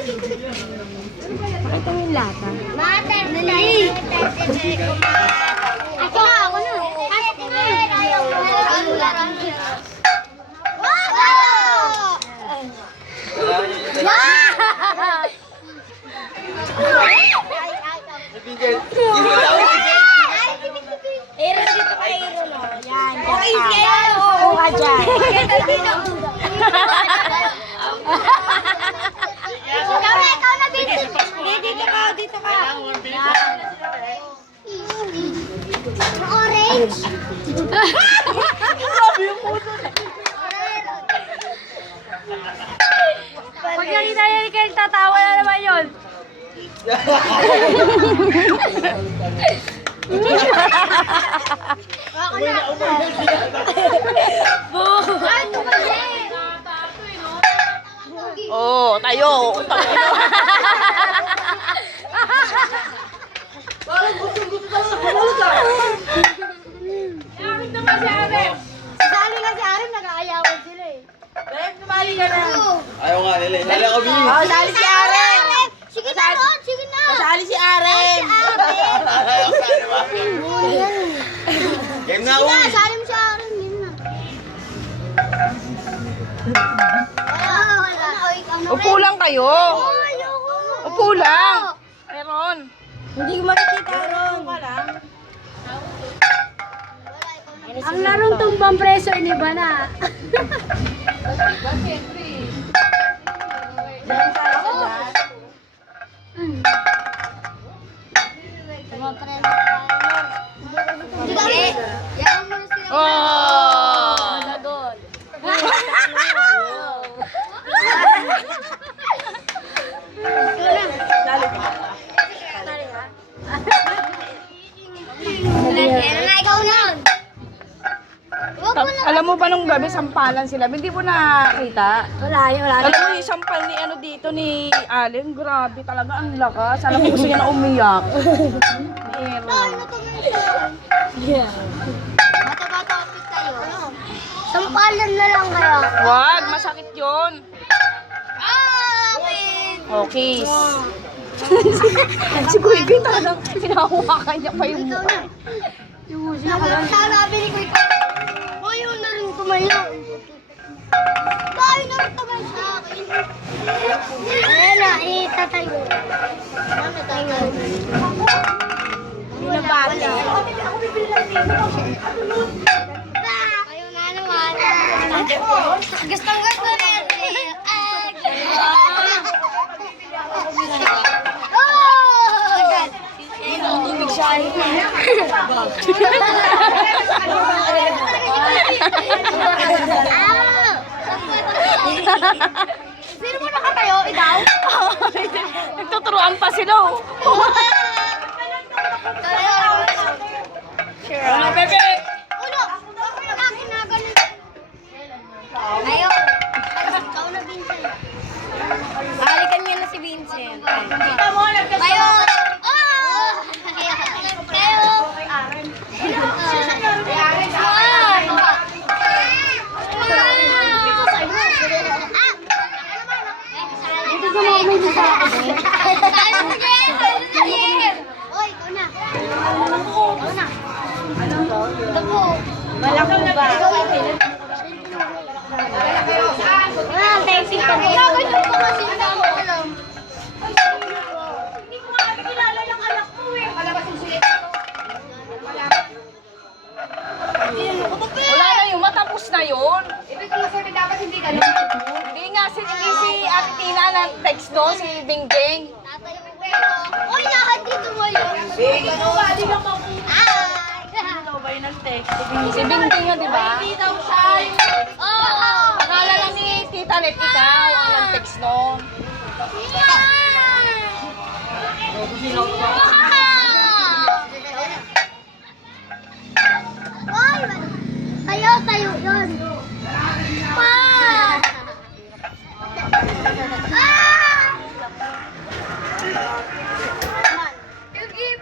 Pakita mo yung lata. Mater, nalay. Ako na, ako na. Aaron, dito ka, Aaron. Yan, yan. Oo ka dyan. Ikaw na, Vincent. Dito ka, dito ka. Orange. Grabe yung puso. Pag nakita niya ni Kel, tatawa na naman yun. Ako na. Ay, tumali. Oo, tayo. Parang gusto talaga kumulog ah. Amin naman si Arem. Sali nga si Aaron, nag-aayawan sila eh. Rem, sumali ka na. Ayaw nga nila eh. Sali ako, Bi. Oh, sali si Arem. Sige na, Ron, sige na. Sali si Arem. Ayaw nga, di ba? Game na, uy. Sali mo si Aaron, yun na. Upo lang kayo. Upo lang. Meron. Hindi ko makikita, Ron. Ang larong tumbang preso, iniba na. Oh! Lagot. Alam mo ba nung gabi sampalan sila? Hindi mo nakita? Wala yun, wala. Alam mo yung sampal ni ano dito ni Allen, grabe talaga ang lakas. Alam mo gusto niya na umiyak. Pero, Bata-bata tayo. Sampalan na lang kaya. wag, masakit yun. Okay. Okay. Si Kuya Gay talagang pinahawakan niya pa yung mukha. Sabi ni Kuya, oh, yun na rin tumayo. Tayo na rin tumayo sa akin. Ayan na, itatayo. Tatayo. Hindi na bati. Kayo na naman. Gustong gusto na yan. Tubig siya. Sino mo nakatayo? Ikaw? Nagtuturuan pa sila. Ano, bebe? Ulo! Akin na ganun. Ayaw. Ikaw na, Vincent. Halikan niya na si Vincent. Kayo! Oh! Kayo! Oy, ikaw na. Ikaw na. Ito po. Malakaw na ba? Texting pa rin. Ganyan ko kasi hindi ko alam. Hindi ko nga nakikilala ng anak ko eh. Palabas yung sulit ko. Wala na yun, matapos na yun. Ibig ko sabi dapat hindi ganun. Hindi nga si Ate Tina ng text doon, si Bingbing. Tatayo ko kwento. Oy, lahat dito mo yun. Hindi ko ba, di lang ako. Si Bingbing yun, di ba? Hindi daw siya. Oh! Akala lang ni Tita Let ikaw ang nag-text noon. Yeah!